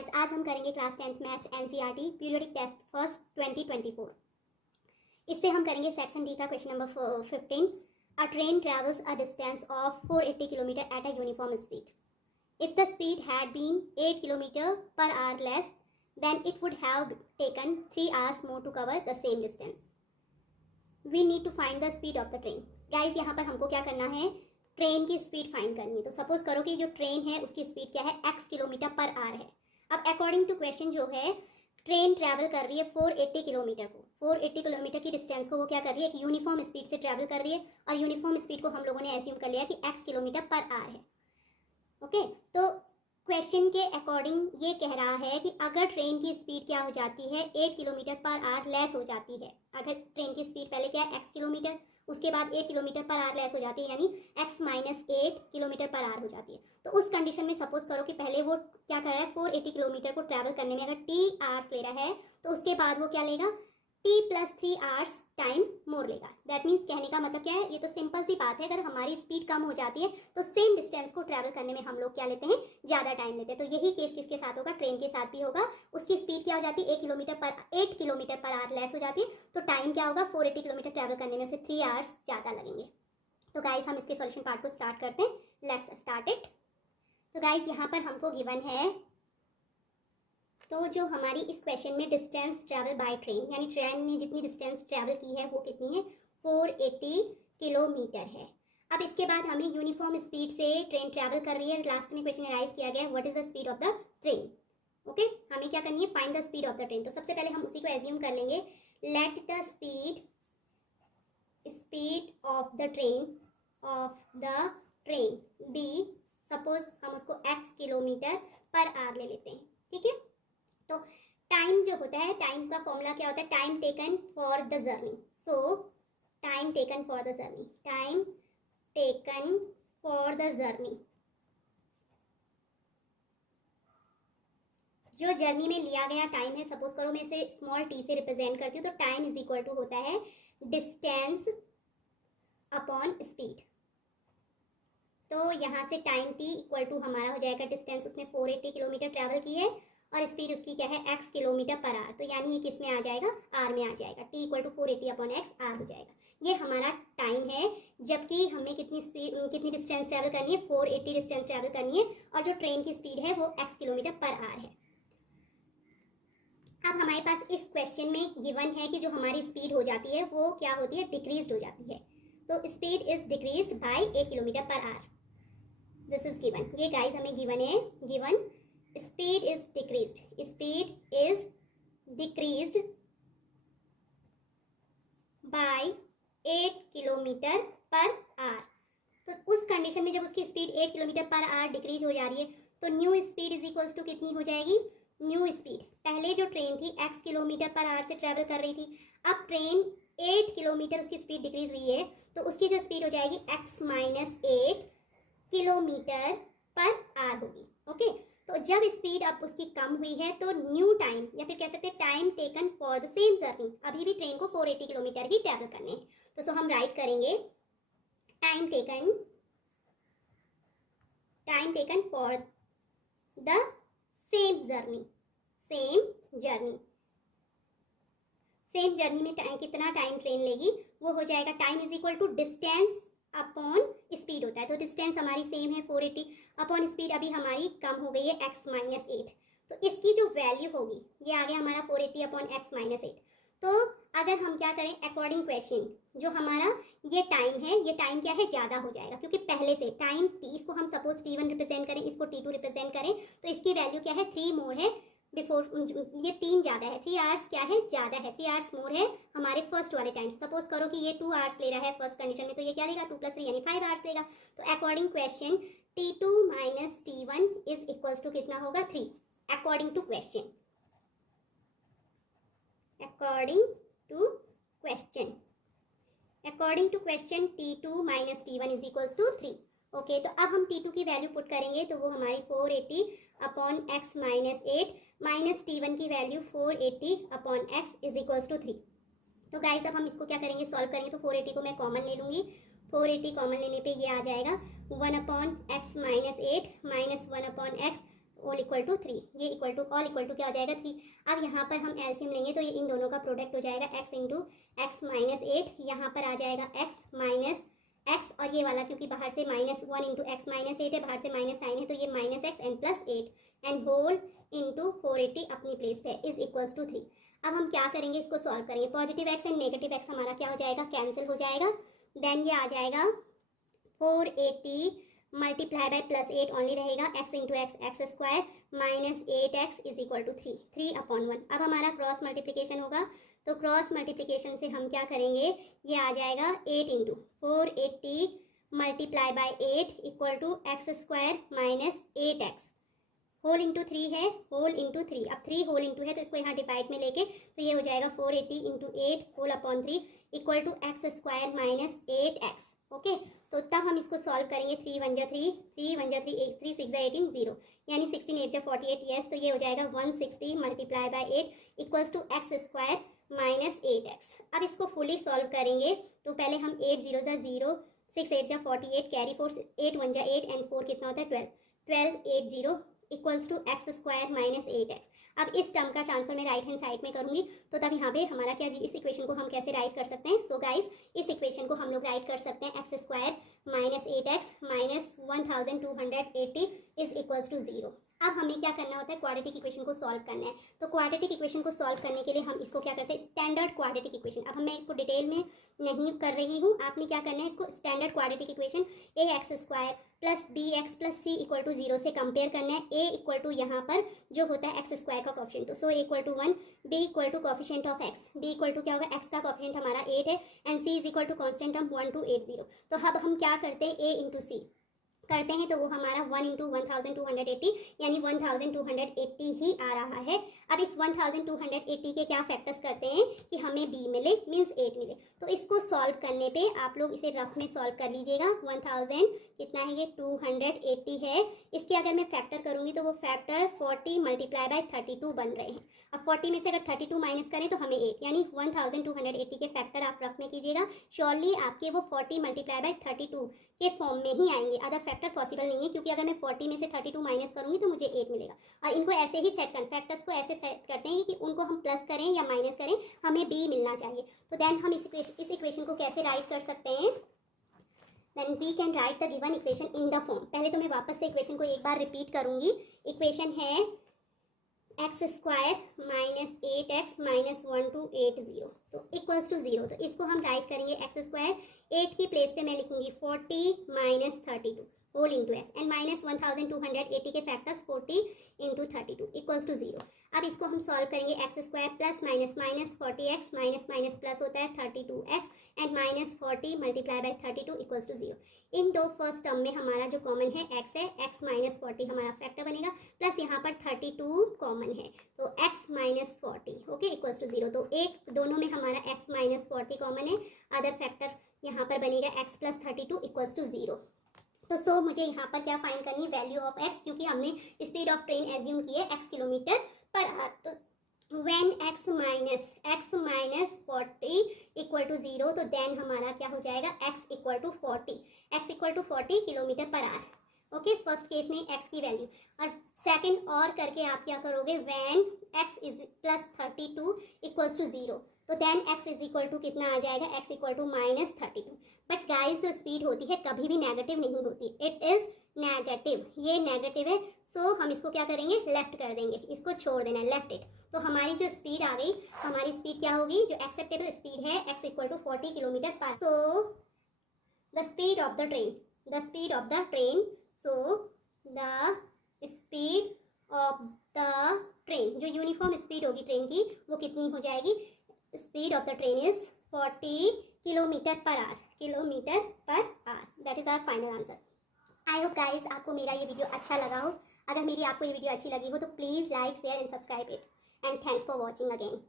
Guys, आज हम करेंगे class 10th maths NCERT periodic test first 2024। इससे हम करेंगे सेक्शन डी का question number 15। A train travels a distance of 480 kilometre at a uniform speed. If the speed had been 8 kilometre per hour less than it would have taken 3 hours more to cover the same distance. We need to find the speed of the train. Guys, यहाँ पर हमको क्या करना है, train की speed find करनी है। तो सपोज करो कि जो ट्रेन है उसकी स्पीड क्या है, x किलोमीटर पर आवर है। अब अकॉर्डिंग टू क्वेश्चन जो है, ट्रेन ट्रैवल कर रही है 480 किलोमीटर को, 480 किलोमीटर की डिस्टेंस को वो क्या कर रही है, एक यूनिफॉर्म स्पीड से ट्रैवल कर रही है। और यूनिफॉर्म स्पीड को हम लोगों ने एज्यूम कर लिया कि x किलोमीटर पर आवर है। ओके, तो क्वेश्चन के अकॉर्डिंग ये कह रहा है कि अगर ट्रेन की स्पीड क्या हो जाती है, 8 किलोमीटर पर आवर लेस हो जाती है। अगर ट्रेन की स्पीड पहले क्या है, x किलोमीटर, उसके बाद 8 किलोमीटर पर आवर लेस हो जाती है, यानी x minus 8 kilometre per our हो जाती है। तो उस कंडीशन में सपोज करो कि पहले वो क्या कर रहा है, 480 किलोमीटर को ट्रैवल करने में अगर t आवर्स ले रहा है, तो उसके बाद वो क्या लेगा, t plus 3 hours time more लेगा। दैट मीन्स कहने का मतलब क्या है, ये तो सिंपल सी बात है, अगर हमारी स्पीड कम हो जाती है तो सेम डिस्टेंस को ट्रैवल करने में हम लोग क्या लेते हैं, ज़्यादा टाइम लेते हैं। तो यही केस किसके साथ होगा, ट्रेन के साथ भी होगा। उसकी स्पीड क्या हो जाती है, 8 किलोमीटर पर आवर लेस हो जाती है, तो टाइम क्या होगा, 480 किलोमीटर ट्रैवल करने में उसे 3 hours ज़्यादा लगेंगे। तो गाइस, हम इसके सॉल्यूशन पार्ट को स्टार्ट करते हैं। Let's start it. तो गाइस, यहाँ पर हमको गिवन है, तो जो हमारी इस क्वेश्चन में डिस्टेंस ट्रैवल बाय ट्रेन, यानी ट्रेन ने जितनी डिस्टेंस ट्रैवल की है वो कितनी है, 480 किलोमीटर है। अब इसके बाद हमें यूनिफॉर्म स्पीड से ट्रेन ट्रैवल कर रही है। लास्ट में क्वेश्चन राइज किया गया है, what is the speed of the train. Okay, हमें क्या करनी है, find the speed of the train. तो सबसे पहले हम उसी को एज्यूम कर लेंगे, let the speed of the train be, suppose हम उसको x किलोमीटर पर आवर ले लेते हैं। ठीक है, तो टाइम जो होता है, टाइम का फॉर्मूला क्या होता है, time taken for the journey. So time taken for the journey, time taken for the journey, जो जर्नी में लिया गया टाइम है, सपोज करो मैं इसे स्मॉल t से रिप्रेजेंट करती हूँ, तो टाइम इज इक्वल टू होता है डिस्टेंस अपॉन स्पीड। तो यहाँ से टाइम t इक्वल टू हमारा हो जाएगा डिस्टेंस, उसने 480 किलोमीटर ट्रैवल की है और स्पीड उसकी क्या है, x किलोमीटर पर आवर। तो यानी ये किस में आ जाएगा, r में आ जाएगा। t equal to 480 upon x r हो जाएगा। ये हमारा टाइम है, जबकि हमें कितनी डिस्टेंस ट्रैवल करनी है, 480 डिस्टेंस ट्रैवल करनी है, और जो ट्रेन की स्पीड है वो x किलोमीटर पर आवर है। अब हमारे पास इस क्वेश्चन में गिवन है कि जो हमारी स्पीड हो जाती है वो क्या होती है, डिक्रीज हो जाती है। तो speed is decreased by 8 kilometre per hour. This is given, ये गाइस हमें गिवन है, given speed is decreased by 8 kilometre per hour. तो उस कंडीशन में जब उसकी speed 8 kilometre per hour decrease हो जा रही है, तो new speed is equals to कितनी हो जाएगी, न्यू स्पीड, पहले जो ट्रेन थी x किलोमीटर पर आवर से ट्रैवल कर रही थी, अब ट्रेन 8 किलोमीटर उसकी स्पीड डिक्रीज हुई है, तो उसकी जो स्पीड हो जाएगी x minus 8 kilometre per our होगी। ओके, तो जब स्पीड अब उसकी कम हुई है, तो न्यू टाइम, या फिर कह सकते हैं time taken for the same journey, अभी भी ट्रेन को 480 किलोमीटर ही ट्रैवल करने हैं। तो सो हम राइट करेंगे time taken for the same journey में कितना टाइम ट्रेन लेगी, वो हो जाएगा time is equal to distance upon speed होता है। तो डिस्टेंस हमारी सेम है 480 अपॉन स्पीड अभी हमारी कम हो गई है x माइनस 8। तो इसकी जो वैल्यू होगी, ये आ गया हमारा 480 अपॉन x माइनस 8। तो अगर हम क्या करें, अकॉर्डिंग क्वेश्चन जो हमारा ये टाइम है, ये टाइम क्या है, ज़्यादा हो जाएगा, क्योंकि पहले से टाइम t, इसको हम सपोज t1 रिप्रेजेंट करें, इसको t2 रिप्रेजेंट करें, तो इसकी वैल्यू क्या है, 3 मोर है बिफोर, ये 3 ज़्यादा है, 3 hours क्या है, ज़्यादा है, 3 hours मोर है हमारे फर्स्ट वाले टाइम से। सपोज करो कि ये 2 hours ले रहा है फर्स्ट कंडीशन में, तो ये क्या लेगा, 2 + 3 यानी 5 hours लेगा। तो according question t2 minus t1 is equals to कितना होगा, 3, according to question, according to question t2 minus t1 is equals to 3। Okay, तो अब हम t2 की वैल्यू पुट करेंगे, तो वो हमारी 480 upon x minus 8 minus t1 की value 480 upon x is equals to 3। तो गाइस, अब हम इसको क्या करेंगे, सॉल्व करेंगे। तो 480 को मैं कॉमन ले लूँगी, 480 कॉमन लेने पे ये आ जाएगा 1 upon x minus 8 minus 1 upon x all equal to 3, ये equal to all equal to क्या हो जाएगा 3। अब यहाँ पर हम एलसीएम लेंगे तो ये इन दोनों का प्रोडक्ट हो जाएगा x इंटू एक्स माइनस 8, यहाँ पर आ जाएगा x माइनस एक्स और ये वाला क्योंकि बाहर से -1 इंटू एक्स माइनस 8 है, बाहर से माइनस साइन है तो ये minus x and plus 8 and whole into 480 अपनी प्लेस पे इज इक्वल्स टू 3। अब हम क्या करेंगे, इसको सॉल्व करेंगे। Positive x and negative x हमारा क्या हो जाएगा, कैंसिल हो जाएगा। देन ये आ जाएगा 480 मल्टीप्लाई बाय प्लस 8 ओनली रहेगा, x into x x square minus 8x is equal to 3/1। अब हमारा क्रॉस मल्टीप्लिकेशन होगा तो क्रॉस मल्टीप्लिकेशन से हम क्या करेंगे, ये आ जाएगा 8 into 480 multiply by 8 equal to x square minus 8x whole into 3 है, होल इंटू 3। अब 3 होल इंटू है तो इसको यहाँ डिवाइड में लेके तो ये हो जाएगा 480 into 8 whole upon 3 equal to x square minus 8x। Okay, तो तब हम इसको सॉल्व करेंगे। 3 1 जा 3, 3 1 जा 3, 3 6 जा 18, 0 यानी 16 8 जा 48। यस, तो ये हो जाएगा 160 multiply by 8 equals to x square minus 8x। अब इसको फुली सॉल्व करेंगे तो पहले हम 8 0 जा 0, 6 8 जा 48, कैरी 4 8 1 जा 8 एंड 4 कितना होता है 12, 12 8 0 equals to x square minus 8x। अब इस टर्म का ट्रांसफर मैं राइट हैंड साइड में करूंगी तो तब यहाँ पे हमारा क्या, इस इक्वेशन को हम कैसे राइट कर सकते हैं। सो गाइस, इस इक्वेशन को हम लोग राइट कर सकते हैं x square minus 8x minus 1280 is equals to 0। अब हमें क्या करना होता है, क्वाड्रेटिक इक्वेशन को सॉल्व करना है। तो क्वाड्रेटिक इक्वेशन को सॉल्व करने के लिए हम इसको क्या करते हैं, स्टैंडर्ड क्वाड्रेटिक इक्वेशन। अब मैं इसको डिटेल में नहीं कर रही हूँ, आपने क्या करना है, इसको standard quadratic equation a x square plus b x plus c equal to 0 से कंपेयर करना है। ए इक्वल टू यहाँ पर जो होता है एक्स स्क्वायर का कॉफिशिएंट, तो so A equal to 1, B equal to coefficient of X, B equal to क्या होगा, एक्स का कॉफिशिएंट हमारा 8 है and C is equal to constant term 1280। तो अब हम क्या करते हैं, ए इंटू सी करते हैं तो वो हमारा 1 इंटू 1280 यानी 1280 ही आ रहा है। अब इस 1280 के क्या फैक्टर्स करते हैं कि हमें b मिले, मीन्स 8 मिले। तो इसको सॉल्व करने पे आप लोग इसे रफ में सॉल्व कर लीजिएगा। 1000 कितना है, ये 280 है। इसके अगर मैं फैक्टर करूंगी तो वो फैक्टर 40 मल्टीप्लाई बाय 32 बन रहे हैं। अब 40 में से अगर 32 माइनस करें तो हमें 8, यानी 1280 के फैक्टर आप रफ में कीजिएगा। श्योरली आपके वो 40 मल्टीप्लाई बाय 32 के फॉर्म में ही आएंगे, अदर फैक्टर पॉसिबल नहीं है, क्योंकि अगर मैं 40 में से 32 माइनस करूंगी तो मुझे 8 मिलेगा। और इनको ऐसे ही सेट कर, फैक्टर्स को ऐसे सेट करते हैं कि उनको हम प्लस करें या माइनस करें, हमें b मिलना चाहिए। तो देन हम इस इक्वेशन को कैसे राइट कर सकते हैं, then we can write the given equation in the form. पहले तो मैं वापस से इक्वेशन को एक बार रिपीट करूंगी। इक्वेशन है x square minus 8x minus 1280 तो इक्वल्स टू 0। तो इसको हम राइट करेंगे एक्स स्क्वायर, 8 की प्लेस पे मैं लिखूंगी 40 minus 32 whole into x and minus 1280 के फैक्टर्स 40 इंटू 32 इक्वल्स टू 0। अब इसको हम सॉल्व करेंगे, x square plus minus minus 40x minus minus plus होता है 32x and minus 40 multiply by 32 equals to 0। इन दो फर्स्ट टर्म में हमारा जो कॉमन है x है, x माइनस 40 हमारा फैक्टर बनेगा, प्लस यहाँ पर 32 कॉमन है तो x minus 40 okay equals to 0। तो एक दोनों में हमारा x माइनस 40 कॉमन है, अदर फैक्टर यहाँ पर बनेगा x प्लस 32 इक्वल्स टू 0। तो सो मुझे यहाँ पर क्या फाइंड करनी, वैल्यू ऑफ x, क्योंकि हमने स्पीड ऑफ ट्रेन एज्यूम की है x किलोमीटर पर आवर। तो when x minus 40 equal to 0 तो देन हमारा क्या हो जाएगा, x equal to 40 kilometre per hour. Okay, first case में x की वैल्यू, और सेकंड और करके आप क्या करोगे, when x is plus 32 equals to 0 तो then x is equal to कितना आ जाएगा, x equal to minus 32। But guys जो स्पीड होती है कभी भी नेगेटिव नहीं होती, इट इज नेगेटिव, ये नेगेटिव है। सो हम इसको क्या करेंगे, लेफ्ट कर देंगे, इसको छोड़ देना है, लेफ्ट इट। तो हमारी जो स्पीड आ गई, हमारी स्पीड क्या होगी, जो एक्सेप्टेबल स्पीड है x equal to 40 kilometre per. So the speed of the train, so the speed of the train, जो यूनिफॉर्म स्पीड होगी ट्रेन की वो कितनी हो जाएगी, speed of the train is 40 kilometre per hour, that is our final answer. I hope guys आपको मेरा ये वीडियो अच्छा लगा हो। अगर मेरी आपको ये वीडियो अच्छी लगी हो तो please like share and subscribe it and thanks for watching again.